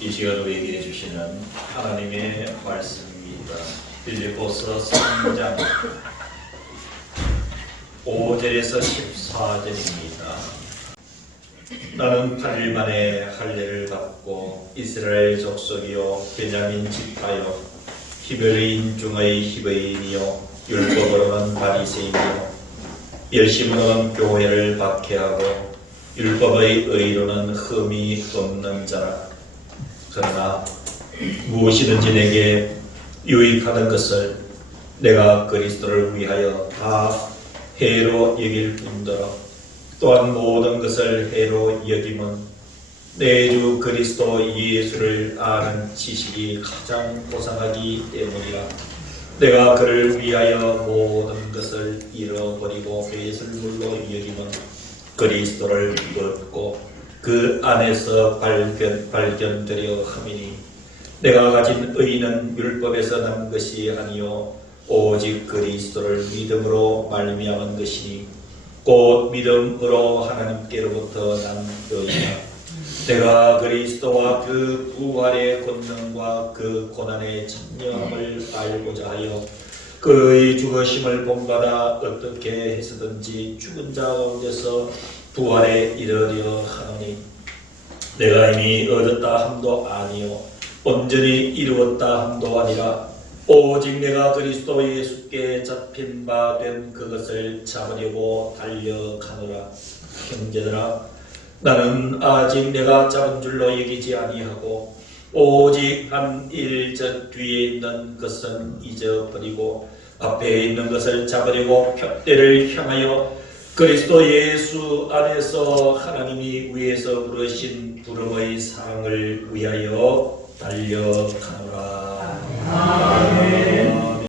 이 시간 우리에게 주시는 하나님의 말씀입니다. 빌립보서 3장 5절에서 14절입니다. 나는 8일 만에 할례를 받고 이스라엘 족속이요 베냐민 지파요 히브리인 중의 히브리인이요 율법으로는 바리새인이요 열심으로는 교회를 박해하고 율법의 의로는 흠이 없는 자라. 그러나 무엇이든지 내게 유익하던 것을 내가 그리스도를 위하여 다 해로 여길 뿐더러 또한 모든 것을 해로 여김은 내 주 그리스도 예수를 아는 지식이 가장 고상하기 때문이라. 내가 그를 위하여 모든 것을 잃어버리고 배설물로 여김은 그리스도를 얻고 그 안에서 발견되려 함이니 내가 가진 의는 율법에서 난 것이 아니요 오직 그리스도를 믿음으로 말미암은 것이니 곧 믿음으로 하나님께로부터 난 의이다. 내가 그리스도와 그 부활의 권능과 그 고난의 참여함을 알고자 하여 그의 죽으심을 본받아 어떻게 해서든지 죽은 자 가운데서 부활에 이르려 하노니 내가 이미 얻었다 함도 아니요 온전히 이루었다 함도 아니라 오직 내가 그리스도 예수께 잡힌 바 된 그것을 잡으려고 달려가노라. 형제들아, 나는 아직 내가 잡은 줄로 여기지 아니하고 오직 한 일전 뒤에 있는 것은 잊어버리고 앞에 있는 것을 잡으려고 표대를 향하여 그리스도 예수 안에서 하나님이 위에서 부르신 부름의 상을 위하여 달려가노라. 아멘.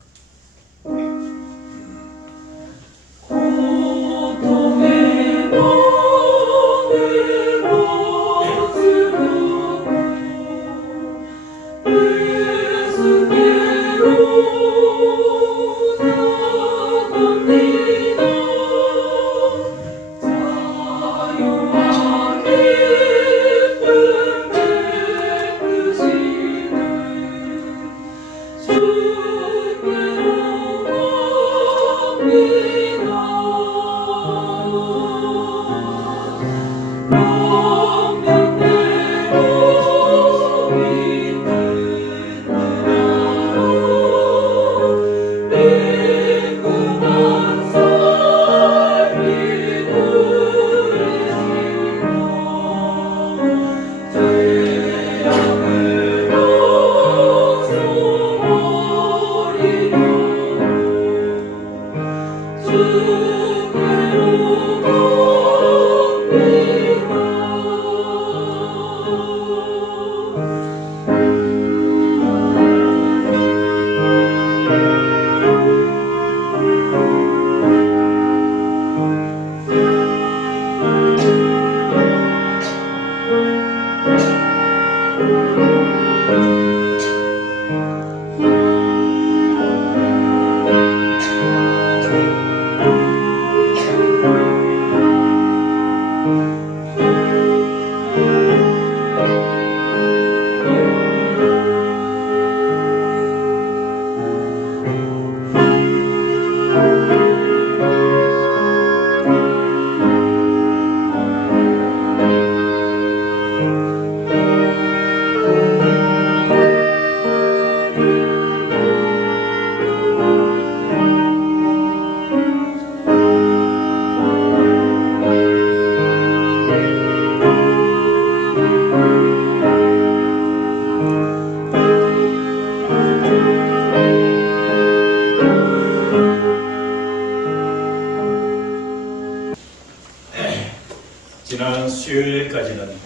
지난 수요일까지는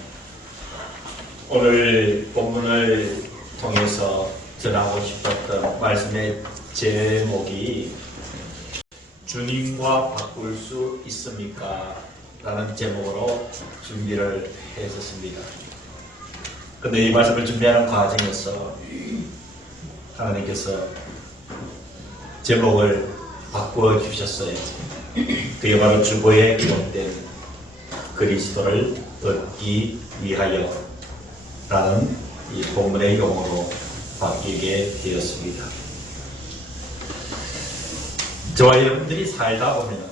오늘 본문을 통해서 전하고 싶었던 말씀의 제목이 주님과 바꿀 수 있습니까? 라는 제목으로 준비를 했었습니다. 근데 이 말씀을 준비하는 과정에서 하나님께서 제목을 바꾸어 주셨어요. 그게 바로 주보에 기록된 그리스도를 얻기 위하여 라는 이 본문의 용어로 바뀌게 되었습니다. 저와 여러분들이 살다 보면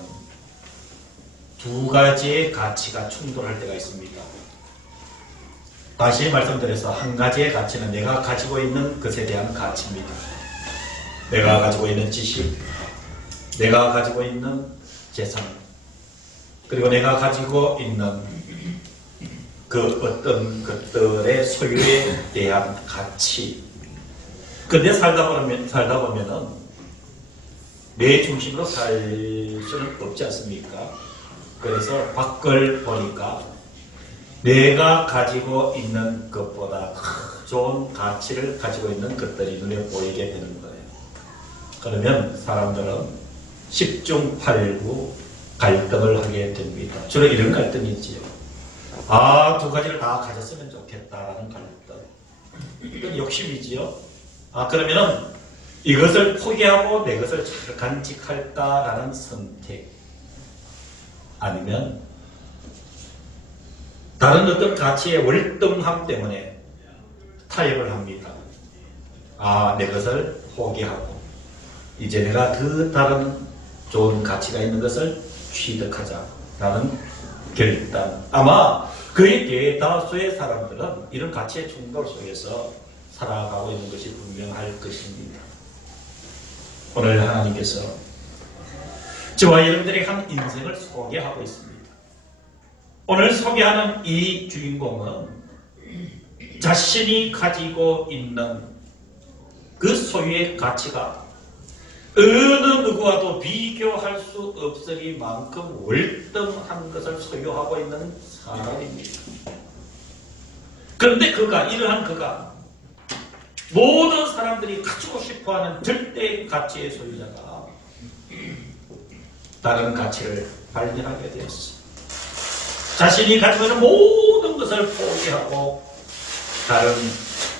두 가지의 가치가 충돌할 때가 있습니다. 다시 말씀드려서 한 가지의 가치는 내가 가지고 있는 것에 대한 가치입니다. 내가 가지고 있는 지식, 내가 가지고 있는 재산, 그리고 내가 가지고 있는 그 어떤 것들의 소유에 대한 가치. 근데 살다 보면은 내 중심으로 살 수는 없지 않습니까? 그래서 밖을 보니까 내가 가지고 있는 것보다 좋은 가치를 가지고 있는 것들이 눈에 보이게 되는 거예요. 그러면 사람들은 10중 8구 갈등을 하게 됩니다. 주로 이런 갈등이지요. 두 가지를 다 가졌으면 좋겠다라는 갈등. 이건 욕심이지요. 그러면은 이것을 포기하고 내 것을 잘 간직할까라는 선택. 아니면 다른 어떤 가치의 월등함 때문에 타협을 합니다. 내 것을 포기하고 이제 내가 그 다른 좋은 가치가 있는 것을 취득하자라는 결단. 아마 거의 대다수의 사람들은 이런 가치의 충돌 속에서 살아가고 있는 것이 분명할 것입니다. 오늘 하나님께서 저와 여러분들의 한 인생을 소개하고 있습니다. 오늘 소개하는 이 주인공은 자신이 가지고 있는 그 소유의 가치가 어느 누구와도 비교할 수 없으리만큼 월등한 것을 소유하고 있는 사람입니다. 그런데 이러한 그가 모든 사람들이 가지고 싶어하는 절대 가치의 소유자가 다른 가치를 발견하게 되었습니다. 자신이 가지고 있는 모든 것을 포기하고 다른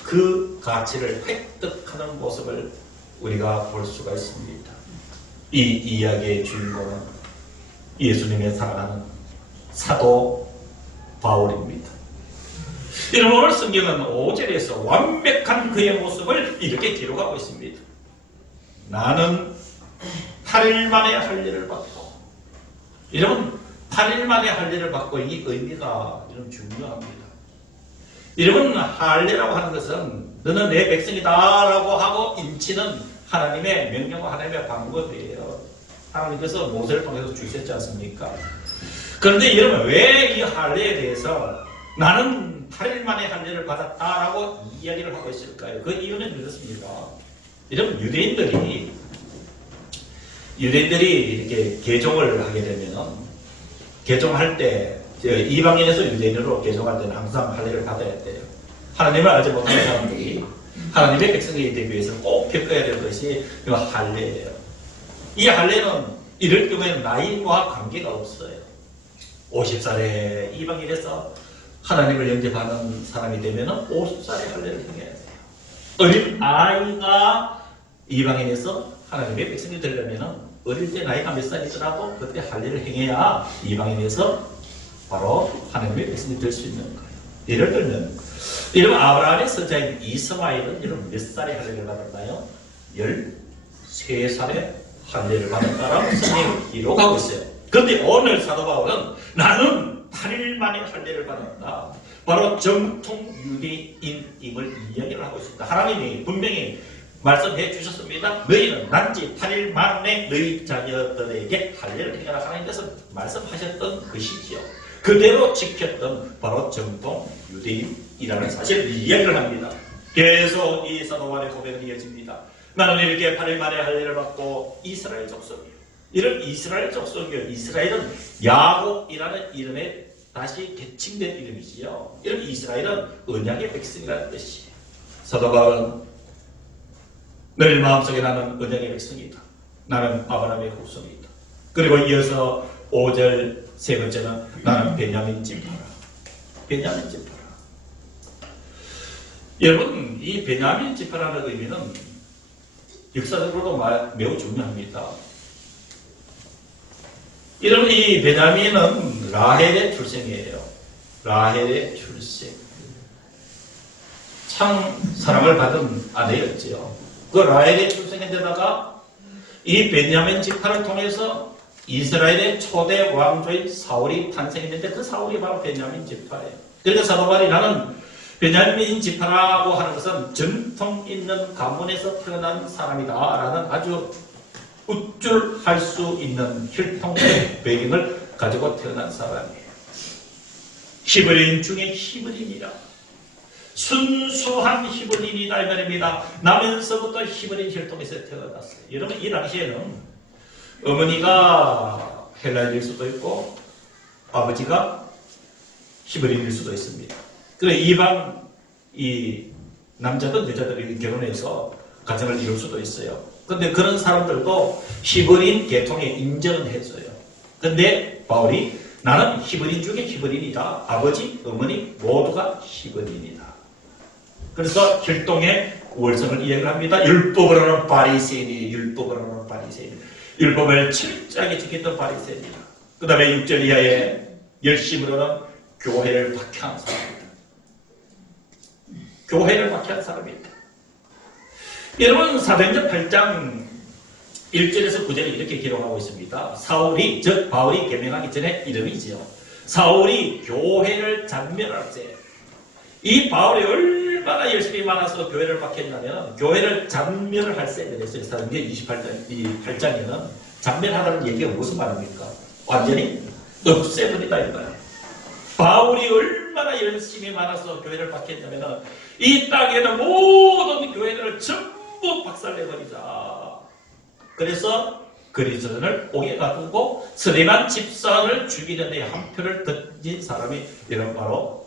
그 가치를 획득하는 모습을 우리가 볼 수가 있습니다. 이 이야기의 주인공은 예수님의 사랑하는 사도 바울입니다. 여러분, 오늘 성경은 5절에서 완벽한 그의 모습을 이렇게 기록하고 있습니다. 나는 8일 만에 할 일을 받고, 여러분 8일 만에 할 일을 받고 이 의미가 좀 중요합니다. 여러분, 할례라고 하는 것은 너는 내 백성이다 라고 하고 인치는 하나님의 명령과 하나님의 방법이에요. 하나님께서 모세를 통해서 주셨지 않습니까? 그런데 여러분, 왜 이 할례에 대해서 나는 8일 만에 할례를 받았다라고 이야기를 하고 있을까요? 그 이유는 이렇습니다. 여러분, 유대인들이 이렇게 개종을 하게 되면, 개종할 때 이방인에서 유대인으로 개종할 때는 항상 할례를 받아야 돼요. 하나님을 알지 못하는 사람들이 하나님의 백성이 되기 위해서 꼭 겪어야 될 것이 이 할례예요. 이 할례는 이럴 경우에는 나이와 관계가 없어요. 50살에 이방인에서 하나님을 영접하는 사람이 되면 50살에 할례를 행해야 돼요. 어린 아이가 이방인에서 하나님의 백성이 되려면 어릴 때 나이가 몇 살이더라도 그때 할례를 행해야 이방인에서 바로 하나님의 백성이 될 수 있는 거예요. 예를 들면 이런 아브라함의 선자인 이스마엘은 이런 몇 살에 할례를 받았나요? 13살에 할례를 받았다라고 성경이 기록하고 있어요. 그런데 오늘 사도 바울은 나는 8일 만에 할례를 받았다. 바로 정통 유대인임을 이야기를 하고 있습니다. 하나님이 분명히 말씀해 주셨습니다. 너희는 난지 8일 만에 너희 자녀들에게 할례를 행하라. 하나님께서 말씀하셨던 것이지요. 그대로 지켰던 바로 정통 유대인이라는 사실을 이야기를 합니다. 계속 이 사도 바울의 고백은 이어집니다. 나는 이렇게 8일 만에 할례를 받고 이스라엘 족속이요. 이런 이스라엘 족속이요. 이스라엘은 야곱이라는 이름에 다시 개칭된 이름이지요. 이런 이스라엘은 언약의 백성이라는 뜻이에요. 사도 바울은 늘 마음속에 나는 언약의 백성이다. 나는 아브라함의 후손이다. 그리고 이어서 5절 세 번째는 나는 베냐민 지파라. 베냐민 지파라. 여러분, 이 베냐민 지파라는 의미는 역사적으로도 매우 중요합니다. 여러분, 이 베냐민은 라헬의 출생이에요. 라헬의 출생. 참 사랑을 받은 아내였지요. 그 라헬의 출생에다가 이 베냐민 지파를 통해서 이스라엘의 초대 왕조인 사울이 탄생했는데 그 사울이 바로 베냐민 지파예요. 그래서 사도 바울이 나는 베냐민 지파라고 하는 것은 전통 있는 가문에서 태어난 사람이다 라는 아주 우쭐할 수 있는 혈통적 배경을 가지고 태어난 사람이에요. 히브리인 중에 히브리인이라. 순수한 히브리인이다 이 말입니다. 나면서부터 히브리인 혈통에서 태어났어요. 여러분 이 당시에는 어머니가 헬라인일 수도 있고 아버지가 히브리인일 수도 있습니다. 그래 이방 이 남자든 여자들이 결혼해서 가정을 이룰 수도 있어요. 근데 그런 사람들도 히브리인 계통에 인정은 해줘요. 근데 바울이 나는 히브리인 중에 히브리인이다. 아버지, 어머니 모두가 히브리인이다. 그래서 혈통의 우월성을 이해를 합니다. 율법으로는 바리새인이 율법으로는 바리새인. 율법을 철저하게 지켰던 바리새인이다. 그 다음에 6절 이하에 열심으로는 교회를 박해한 사람이다. 교회를 박해한 사람이다. 여러분 사도행전 8장 1절에서 9절에 이렇게 기록하고 있습니다. 사울이 즉 바울이 개명하기 전에 이름이지요. 사울이 교회를 잔멸할 때 이 바울이 얼마나 열심히 많아서 교회를 박했냐면 교회를 잔멸할 때 그랬어요. 사도행전 28장에는 잔멸하라는 얘기가 무슨 말입니까? 완전히 없애버리다 이거예요. 바울이 얼마나 열심히 많아서 교회를 박했냐면 이 땅에는 모든 교회들을 전부 박살내버리자. 그래서 그리스도인을 옥에 가두고 스데반 집사를 죽이는 데 한 표를 던진 사람이 이런 바로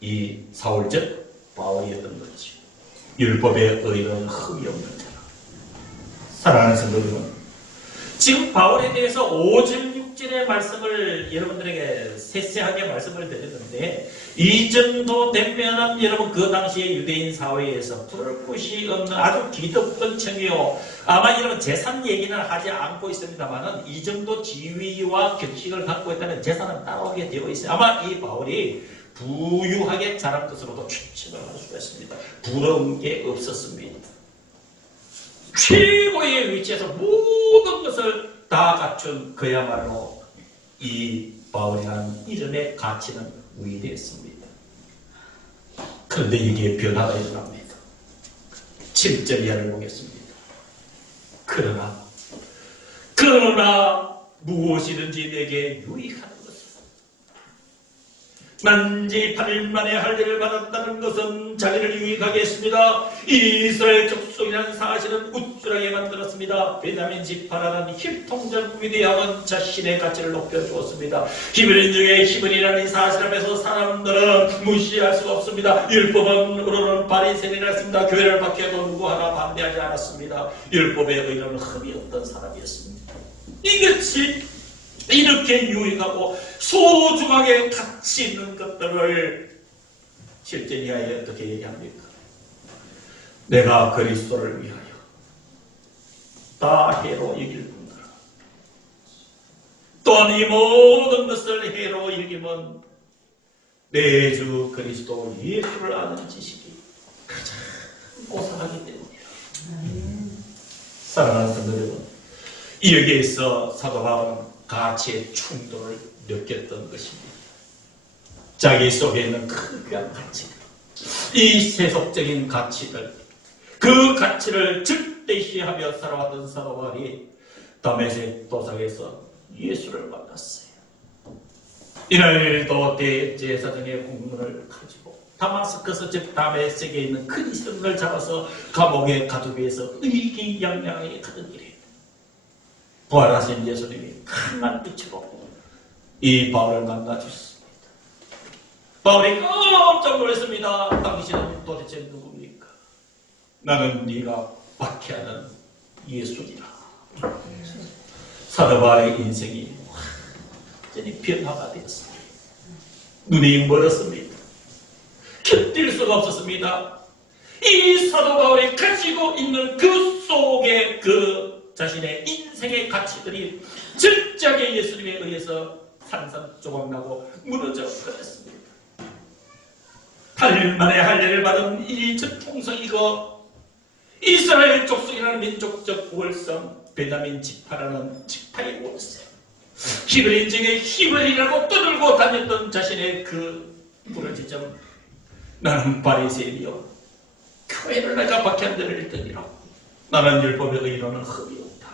이 사울 즉 바울이었던 거지. 율법의 의는 흠이 없는 자라. 사랑하는 성도 여러분, 지금 바울에 대해서 5절 6절의 말씀을 여러분들에게 세세하게 말씀을 드렸는데 이 정도 되면은 여러분 그 당시에 유대인 사회에서 부를 곳이 없는 아주 기득권 청이요. 아마 이런 재산 얘기는 하지 않고 있습니다만은 이 정도 지위와 격식을 갖고 있다는 재산은 따라오게 되어 있어요. 아마 이 바울이 부유하게 자란 것으로도 추측을 할 수가 있습니다. 부러운 게 없었습니다. 최고의 위치에서 모든 것을 다 갖춘 그야말로 이 바울이라는 이름의 가치는 위대했습니다. 그런데 이게 변화가 일어납니다. 7절 이하를 보겠습니다. 그러나 무엇이든지 내게 유익한 것은 만지 8일 만에 할 일을 받았다는 것은 자기를 유익하게 했습니다. 이스라엘 족속이라는 사실은 우쭐하게 만들었습니다. 베냐민 지파라는 혈통적 위대함은 자신의 가치를 높여주었습니다. 히브리인 중에 히브리라는 이 사실 앞에서 사람들은 무시할 수가 없습니다. 율법으로는 바리새인이라 했습니다. 교회를 박해도 누구 하나 반대하지 않았습니다. 율법의 의로는 흠이 없던 사람이었습니다. 이것이 이렇게 유익하고 소중하게 가치 있는 것들을 실제 이하에 어떻게 얘기합니까? 내가 그리스도를 위하여 다 해로 여길 뿐더라. 또한 이 모든 것을 해로 여기면 내 주 그리스도 예수를 아는 지식이 가장 고상하기 때문이라. 사랑하는 성도 여러분, 여기에서 사도 바울은 가치의 충돌을 느꼈던 것입니다. 자기 속에 있는 큰 귀한 가치들, 이 세속적인 가치들, 그 가치를 적대시하며 살아왔던 사도 바울이 다메섹 도상에서 예수를 만났어요. 이날도 대제사장의 공문을 가지고 다마스커스 즉 다메섹에 있는 그리스도인을 잡아서 감옥에 가두기 위해서 의기양양하게 가던 일이에요. 부활하신 예수님이 큰만 빛으로 이 바울을 만나주셨습니다. 바울이 깜짝 놀랐습니다. 당신은 도대체 누굽니까? 나는 네가 박해하는 예수니라. 사도 바울의 인생이 완전히 변화가 되었습니다. 눈이 멀었습니다. 견딜 수가 없었습니다. 이 사도 바울이 가지고 있는 그 속에 그 자신의 인생의 가치들이 철저하게 예수님에 의해서 산산조각나고 무너져 버렸습니다. 8일 만에 할례를 받은 이 전통성이고 이스라엘 족속이라는 민족적 월성 베냐민 지파라는 지파의 월성 히브리 중에 히브리라고 떠들고 다녔던 자신의 그 부러지점 나는 바리새인이요 교회를 내가 박해한대를 읽더니라 나는 율법에 의로는 흠이 없다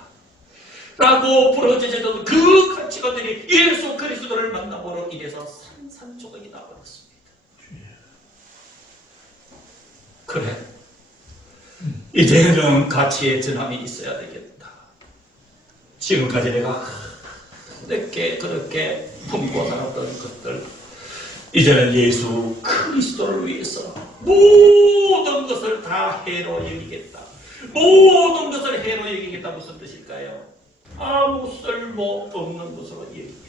라고 부러지던 그 가치관들이 예수 그리스도를 만남으로 인해서 산산조각이 나버렸습니다. 그래 이제는 가치의 전함이 있어야 되겠다. 지금까지 내가 그렇게 품고 살았던 것들 이제는 예수 그리스도를 위해서 모든 것을 다 해로 여기겠다. 모든 것을 해로 여기겠다. 무슨 뜻일까요? 아무 쓸모 없는 것으로 여기겠다.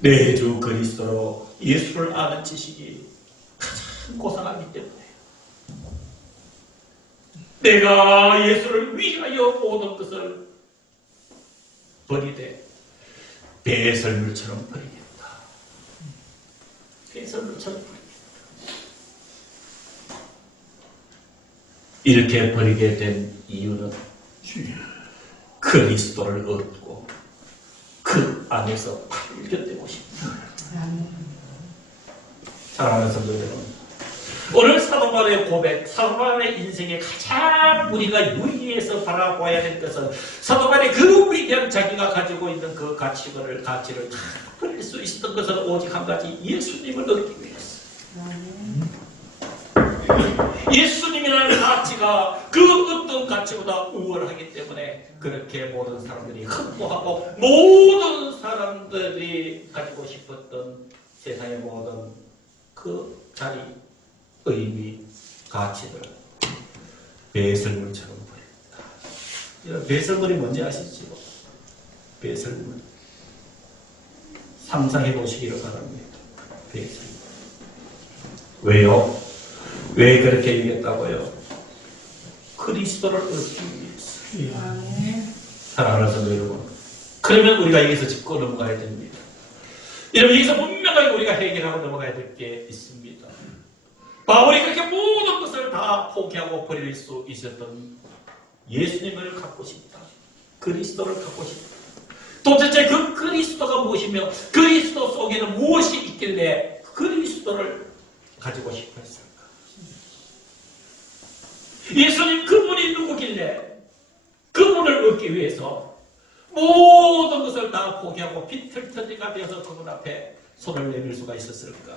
내 주 그리스도로 예수를 아는 지식이 가장 고상하기 때문에 내가 예수를 위하여 모든 것을 버리되 배설물처럼 버리겠다. 배설물처럼 버리겠다. 이렇게 버리게 된 이유는 그리스도를 얻고 그 안에서 발견되고 싶다. 사랑하는 성도 여러분, 오늘 사도 바울의 고백, 사도 바울의 인생에 가장 우리가 유의해서 바라봐야 될 것은 사도 바울의 그 위대한 자기가 가지고 있는 그 가치를 다 버릴 수 있었던 것은 오직 한 가지, 예수님을 얻기 위해서. 예수님이라는 가치가 그 어떤 가치보다 우월하기 때문에 그렇게 모든 사람들이 흠모하고 모든 사람들이 가지고 싶었던 세상의 모든 그 자리, 의미, 가치를 배설물처럼 버립니다. 배설물이 뭔지 아시죠? 배설물. 상상해 보시기를 바랍니다. 배설물. 왜요? 왜 그렇게 얘기했다고요? 그리스도를 얻기 위해서. 사랑하는 성도 여러분, 그러면 우리가 여기서 짚고 넘어가야 됩니다. 여러분, 여기서 분명하게 우리가 해결하고 넘어가야 될 게 있습니다. 바울이 그렇게 모든 것을 다 포기하고 버릴 수 있었던 예수님을 갖고 싶다. 그리스도를 갖고 싶다. 도대체 그 그리스도가 무엇이며 그리스도 속에는 무엇이 있길래 그리스도를 가지고 싶어 했을까? 예수님 그분이 누구길래 그분을 얻기 위해서 모든 것을 다 포기하고 비틀터지가 되어서 그분 앞에 손을 내밀 수가 있었을까?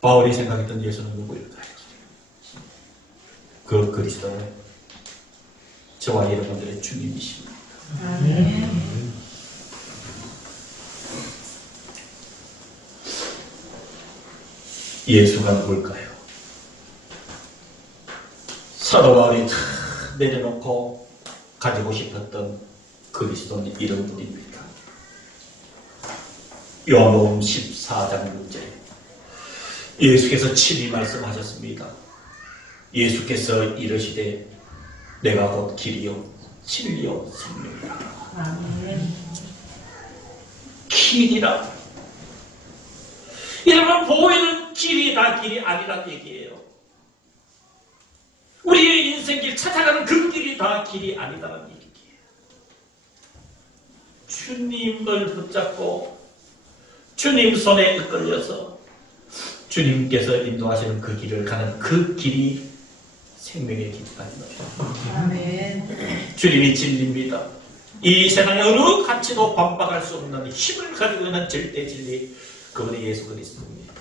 바울이 생각했던 예수는 누구일까요? 그 그리스도는 저와 여러분들의 주님이십니다. 예수가 누굴까요? 사도 바울이 다 내려놓고 가지고 싶었던 그리스도는 이런 분입니다. 요한복음 14장 6절 예수께서 친히 말씀하셨습니다. 예수께서 이르시되 내가 곧 길이요 진리요 생명이라. 길이라. 여러분, 보이는 길이 다 길이 아니란 얘기예요. 우리의 인생길 찾아가는 그 길이 다 길이 아니다라는 얘기예요. 주님을 붙잡고 주님 손에 이끌려서 주님께서 인도하시는 그 길을 가는 그 길이 생명의 길이 아닙니다. 주님이 진리입니다. 이 세상에 어느 가치도 반박할 수 없는 힘을 가지고 있는 절대 진리, 그분이 예수 그리스도입니다.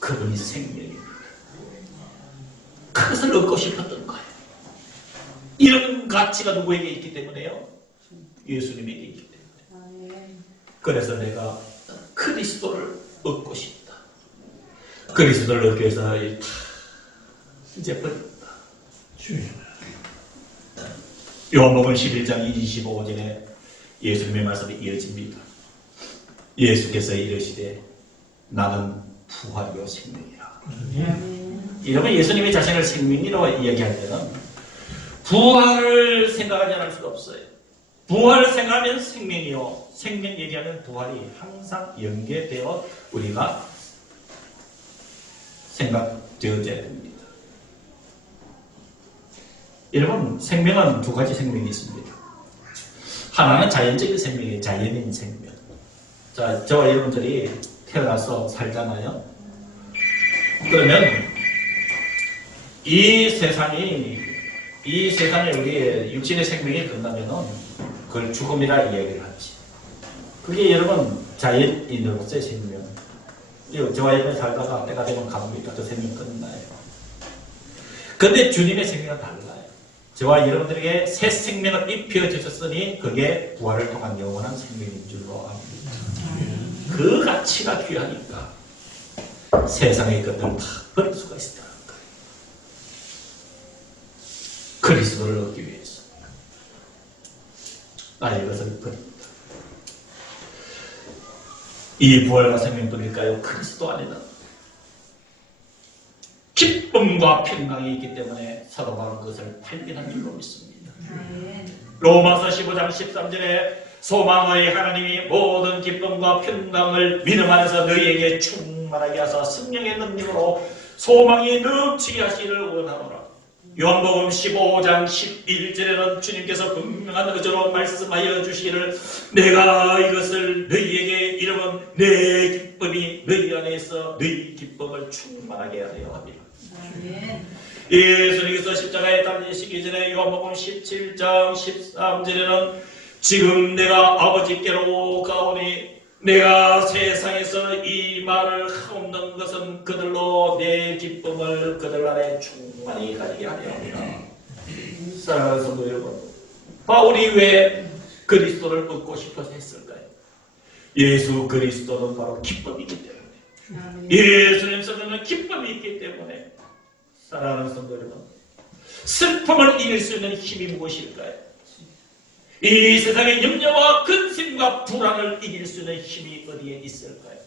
그분이 생명입니다. 그것을 얻고 싶었던 거예요. 이런 가치가 누구에게 있기 때문에요? 예수님에게 있기 때문에. 그래서 내가 그리스도를 얻고 싶다. 그리스도를 얻기 위해서 이제 버린다. 요한복음 11장 25절에 예수님의 말씀이 이어집니다. 예수께서 이르시되 나는 부활이요 생명이라. 여러분, 예수님이 자신을 생명이라고 이야기할 때는 부활을 생각하지 않을 수가 없어요. 부활 생각하면 생명이요, 생명 얘기하면 부활이 항상 연계되어 우리가 생각되어져야 됩니다. 여러분, 생명은 두 가지 생명이 있습니다. 하나는 자연적인 생명이에요. 자연인 생명. 자, 저와 여러분들이 태어나서 살잖아요. 그러면 이 세상에 우리의 육신의 생명이 끝나면은 그걸 죽음이라 이야기를 하지. 그게 여러분 자연인으로서의 생명. 저와 여러분 살다가 때가 되면 가봅니까? 그 생명 끝나요. 근데 주님의 생명은 달라요. 저와 여러분들에게 새 생명을 입혀주셨으니 그게 부활을 통한 영원한 생명인 줄로 압니다. 그 가치가 귀하니까 세상의 것들을 다 버릴 수가 있다는 거예요. 그리스도를 얻기 위해서 나의 것을 버립니다. 이 부활과 생명뿐일까요? 그리스도 안에는 기쁨과 평강이 있기 때문에 사도 바울은 그것을 발견한 줄로 믿습니다. 로마서 15장 13절에 소망의 하나님이 모든 기쁨과 평강을 믿음 안에서 너희에게 충만하게 하사 성령의 능력으로 소망이 넘치게 하시기를 원하노라. 요한복음 15장 11절에는 주님께서 분명한 의지로 말씀하여 주시기를 내가 이것을 너희에게 이르면 내 기쁨이 너희 안에서 너희 기쁨을 충만하게 하려 합니다. 예수님께서 십자가에 달리시기 전에 요한복음 17장 13절에는 지금 내가 아버지께로 가오니 내가 세상에서 이 말을 하옵는 것은 그들로 내 기쁨을 그들 안에 충만히 가지게 하려 합니다. 사랑하는 성도 여러분, 바울이 왜 그리스도를 얻고 싶어서 했을까요? 예수 그리스도는 바로 기쁨이기 때문에, 예수님 속에는 기쁨이 있기 때문에. 사랑하는 성도 여러분, 슬픔을 이길 수 있는 힘이 무엇일까요? 이 세상의 염려와 근심과 불안을 이길 수 있는 힘이 어디에 있을까요?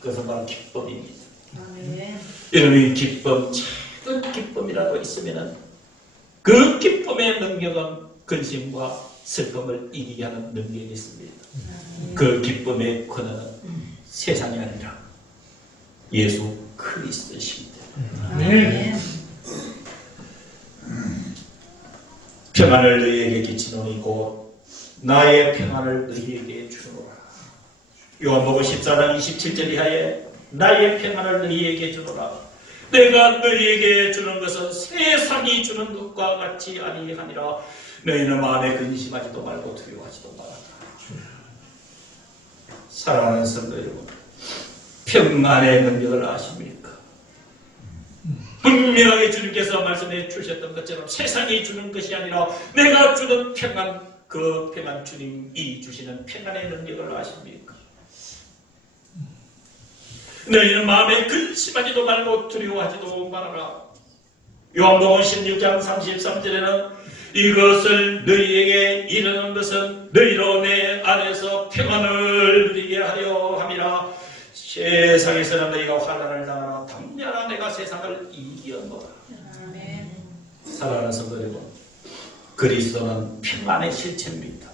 그것은 바로 기쁨입니다. 여러분이 기쁨, 작은 기쁨이라도 있으면 그 기쁨의 능력은 근심과 슬픔을 이기게 하는 능력이 있습니다. 그 기쁨의 권한은 세상이 아니라 예수 그리스도십니다. 평안을 너희에게 끼치노니 곧 나의 평안을 너희에게 주노라. 요한복음 14장 27절 이하에 나의 평안을 너희에게 주노라. 내가 너희에게 주는 것은 세상이 주는 것과 같이 아니하니라. 너희는 마음에 근심하지도 말고 두려워하지도 말아라. 사랑하는 성도 여러분, 평안의 능력을 아십니까? 분명하게 주님께서 말씀해 주셨던 것처럼 세상이 주는 것이 아니라 내가 주는 평안, 그 평안 주님이 주시는 평안의 능력을 아십니까? 너희는 마음에 근심하지도 말고 두려워하지도 말아라. 요한복음 16장 33절에는 이것을 너희에게 이르는 것은 너희로 내 안에서 평안을 누리게 하려 함이라. 세상에서는 너희가 환난을 당하나 담대하라 내가 세상을 이기었노라. 사랑하는 성도 여러분, 그리스도는 평안의 실체입니다.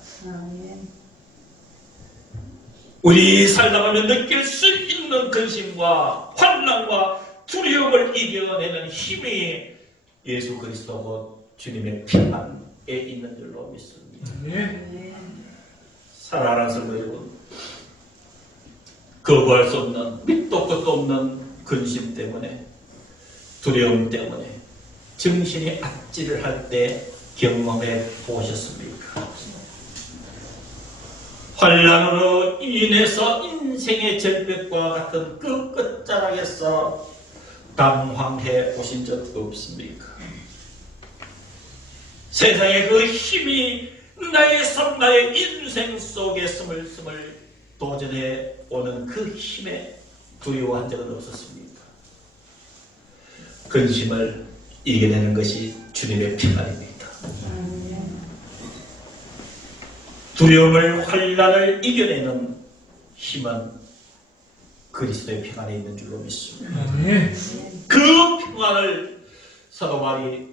우리 살다 보면 느낄 수 있는 근심과 환난과 두려움을 이겨내는 힘이 예수 그리스도고 주님의 평안에 있는 줄로 믿습니다. 사랑하는 성도 여러분, 거부할 수 없는, 밑도 끝도 없는 근심 때문에, 두려움 때문에 정신이 아찔을 할 때 경험해 보셨습니까? 환난으로 인해서 인생의 절벽과 같은 그 끝자락에서 당황해 보신 적 없습니까? 세상의 그 힘이 나의 삶, 나의 인생 속에 스물스물 도전해 오는 그 힘에 두려워한 적은 없었습니까? 근심을 이겨내는 것이 주님의 평안입니다. 두려움을, 환난을 이겨내는 힘은 그리스도의 평안에 있는 줄로 믿습니다. 그 평안을 사도 바울이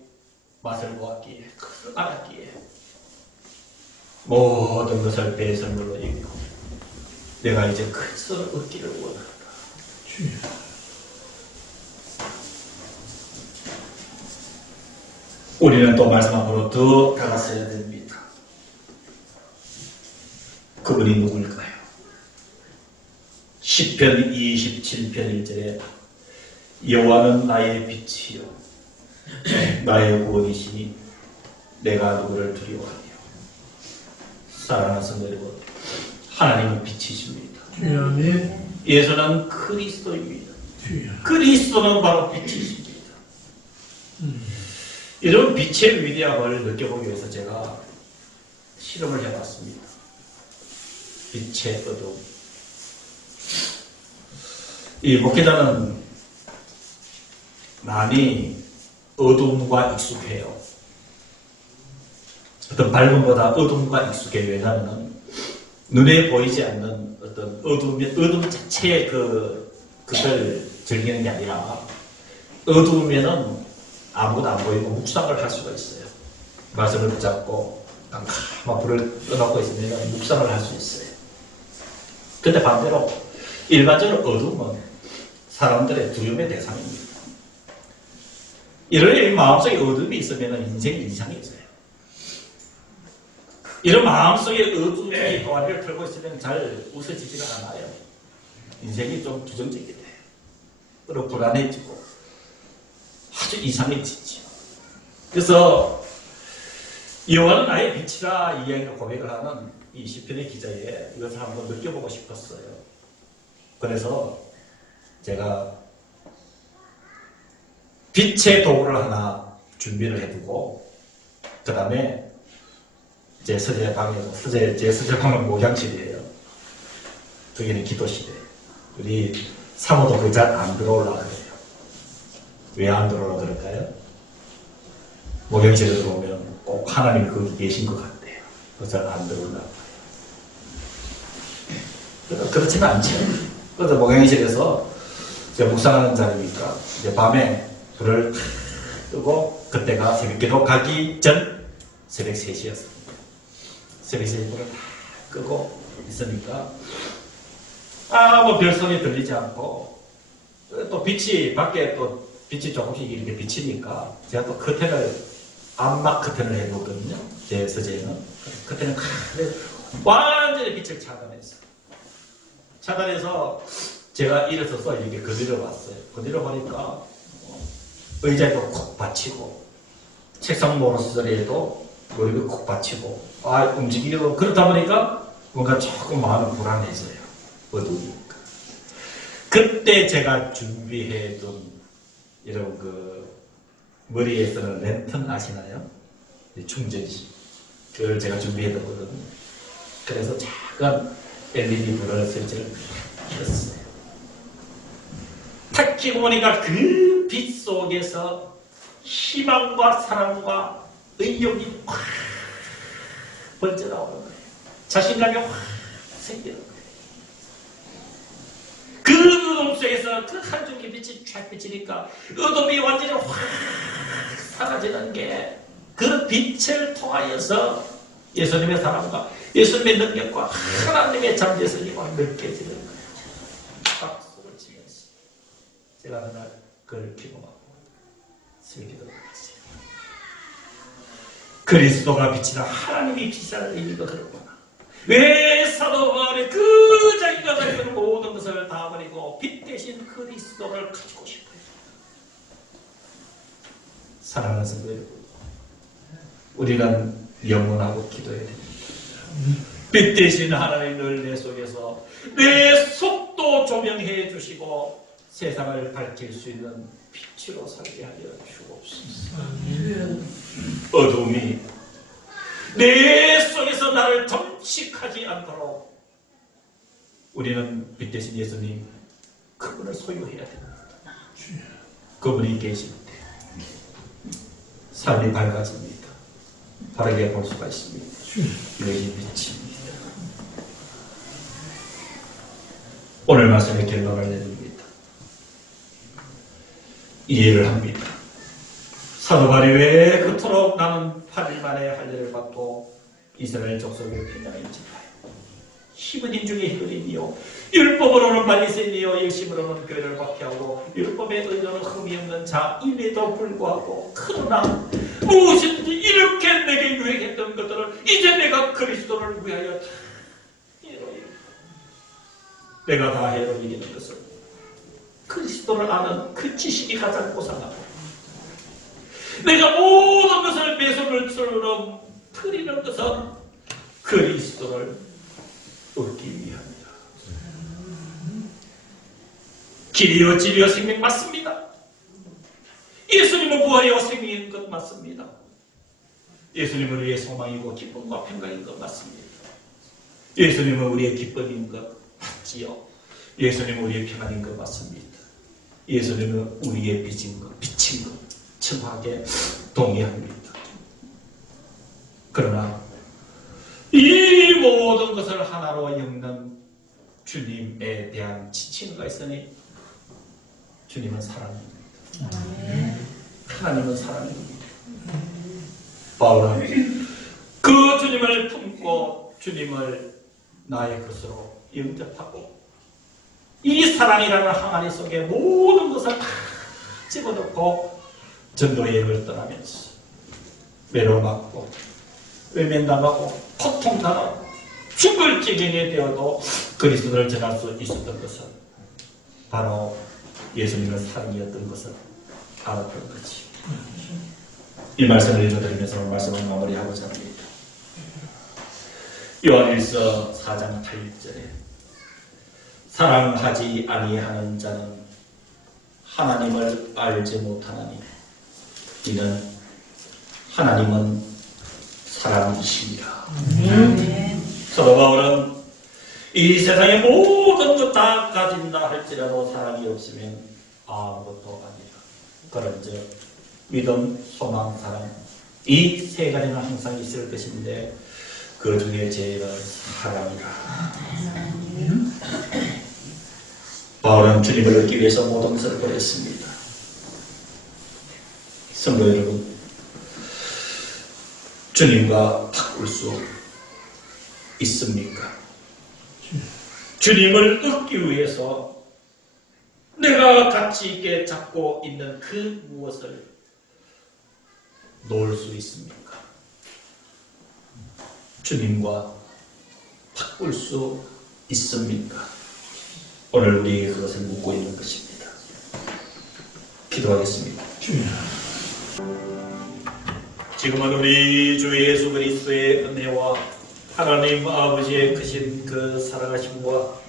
맛을 보았기에, 그걸 알았기에 모든 것을 배설물로 여기고 내가 이제 큰 선을 얻기를 원한다. 우리는 또 말씀 앞으로 더 다가서야 됩니다. 그분이 누굴까요? 시편 27편 1절에 여호와는 나의 빛이요 나의 구원이시니 내가 누구를 두려워하리요. 사랑하는 성도 여러분, 하나님은 빛이십니다. 예수는 그리스도입니다. 그리스도는 바로 빛이십니다. 이런 빛의 위대함을 느껴보기 위해서 제가 실험을 해봤습니다. 빛의 어둠. 이 목회자는 많이 어둠과 익숙해요. 어떤 밝음보다 어둠과 익숙해요. 왜냐하면 눈에 보이지 않는 어떤 어둠 자체의 그걸 즐기는 게 아니라 어두우면은 아무것도 안 보이고 묵상을 할 수가 있어요. 말씀을 붙잡고 깜깜한 불을 꺼놓고 있으면 묵상을 할 수 있어요. 근데 반대로 일반적으로 어둠은 사람들의 두려움의 대상입니다. 이런 마음속에 어둠이 있으면 인생에 이상이 있어요. 이런 마음속에 어둠이 동아리를 털고 있으면 잘 웃어지지가 않아요. 인생이 좀 부정적이 돼요. 그리고 불안해지고 아주 이상해지죠. 그래서 여호와는 나의 빛이라 이야기를 고백을 하는 이 시편의 기자에 이것을 한번 느껴보고 싶었어요. 그래서 제가 빛의 도구를 하나 준비를 해두고 그 다음에 제 서재방에서 제 서재방은 목양실이에요. 여기는 기도실이에요. 우리 사모도 그 잘 안 들어오려고 그래요. 왜 안 들어오려고 그럴까요? 목양실에 들어오면 꼭 하나님이 거기 계신 것 같대요. 그래서 잘 안 들어오려고 해요. 그렇지는 않죠. 그래서 목양실에서 제가 묵상하는 자리니까 이제 밤에 불을 끄고 그때가 새벽기도 가기 전 새벽 3시였습니다. 새벽 3시에 불을 다 끄고 있으니까 아무 별소리 들리지 않고 또 빛이 밖에 또 빛이 조금씩 이렇게 비치니까 제가 또 커튼을 암막 커튼을 해놓거든요. 제 서재에는 커튼을 완전히 빛을 차단해서 제가 일어서서 이렇게 거들어 봤어요. 거들어 보니까 의자에도 콕 받치고 책상 모서리에도 머리도 콕 받치고 움직이기도 그렇다 보니까 뭔가 조금 마음이 불안해져요. 어두우니까. 그때 제가 준비해둔 이런 머리에 쓰는 랜턴 아시나요? 충전시. 그걸 제가 준비해뒀거든요. 그래서 작은 LED 불을 설치를 했어요. 탁 켜고 보니까 그 빛 속에서 희망과 사랑과 의욕이 확 번져나오는 거예요. 자신감이 확 생기는 거예요. 그 어둠 속에서 그 한 줄기 빛이 쫙 비치니까 어둠이 완전히 확 사라지는 게 그 빛을 통하여서 예수님의 사랑과 예수님의 능력과 하나님의 잠재성이 확 느껴지는 거예요. 박수를 치면서 제가 그날 그걸 기도하고 슬기도록 했어요. 그리스도가 빛이라 하나님이 빛이라는 의미가 그렇구나. 왜 사도 바울이 그 자기가 가지고 있는 모든 것을 다 버리고 빛 대신 그리스도를 가지고 싶어요. 사랑하는 성도 여러분, 우리는 영원하고 기도해야 됩니다. 빛 대신 하나님을 내 속에서 내 속도 조명해 주시고 세상을 밝힐 수 있는 빛으로 살게 하여 주옵소서. 어둠이 내 속에서 나를 점식하지 않도록 우리는 빛 대신 예수님 그분을 소유해야 됩니다. 그분이 계실 때 삶이 밝아집니다. 바르게 볼 수가 있습니다. 여기 빛입니다. 오늘 말씀의 결론을 내립니다. 이해를 합니다. 사도 바울이 왜 그토록 나는 8일 만에 할례를 받고 이스라엘 족속의 편향인지라. 히브린 중에 히브린이요 율법으로는 바리새인이요 열심으로는 교회를 박해하고 율법의 의도는 흠이 없는 자임에도 불구하고 그러나 무엇인지 이렇게 내게 유행했던 것들을 이제 내가 그리스도를 위하여 내가 다 해로 이기는 것은 그리스도를 아는 그 지식이 가장 고상하고 내가 모든 것을 매소물처럼 풀이는 것은 그리스도를 얻기 위함이다. 길이요 진리요 생명 맞습니다. 예수님은 부활이요 생명인 것 맞습니다. 예수님은 우리의 소망이고 기쁨과 평강인 것 맞습니다. 예수님은 우리의 기쁨인 것 맞지요. 예수님은 우리의 평안인 것 맞습니다. 예수님은 우리의 빛인 것 정확하게 동의합니다. 그러나 이 모든 것을 하나로 엮는 주님에 대한 지침가 있으니 주님은 사랑입니다. 하나님은 사랑입니다. 바울은 그 주님을 품고 주님을 나의 것으로 영접하고 이 사랑이라는 항아리 속에 모든 것을 다 집어넣고 전도 여행을 떠나면서 외로움받고 외면당하고 고통당하고 죽을 지경이 되어도 그리스도를 전할 수 있었던 것은 바로 예수님의 사랑이었던 것을 알았던 거지. 이 말씀을 읽어드리면서 오늘 말씀을 마무리하고자 합니다. 요한일서 4장 8절에 사랑하지 아니하는 자는 하나님을 알지 못하나니 이는 하나님은 사랑이십니다. 사도 바울은 이 세상의 모든 것 다 가진다 할지라도 사랑이 없으면 아무것도 아니라 그런즉 믿음, 소망, 사랑 이 세 가지는 항상 있을 것인데 그 중에 제일은 사랑이라. 바울은 주님을 얻기 위해서 모든 것을 버렸습니다. 성도 여러분, 주님과 바꿀 수 있습니까? 주님을 얻기 위해서 내가 가치 있게 잡고 있는 그 무엇을 놓을 수 있습니까? 주님과 바꿀 수 있습니까? 오늘 우리에게 그것을 묻고 있는 것입니다. 기도하겠습니다. 지금은 우리 주 예수 그리스도의 은혜와 하나님 아버지의 크신 그 사랑하심과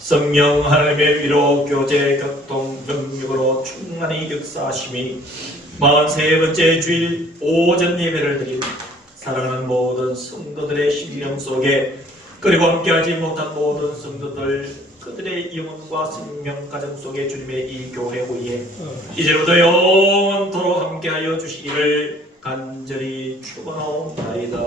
성령 하나님의 위로 교제 교통 능력으로 충만히 역사하심이 43번째 주일 오전 예배를 드린 사랑하는 모든 성도들의 심령 속에 그리고 함께하지 못한 모든 성도들 그들의 영혼과 생명 가정 속에 주님의 이 교회 위에 이제부터 영원토록 함께하여 주시기를 간절히 축원하옵나이다.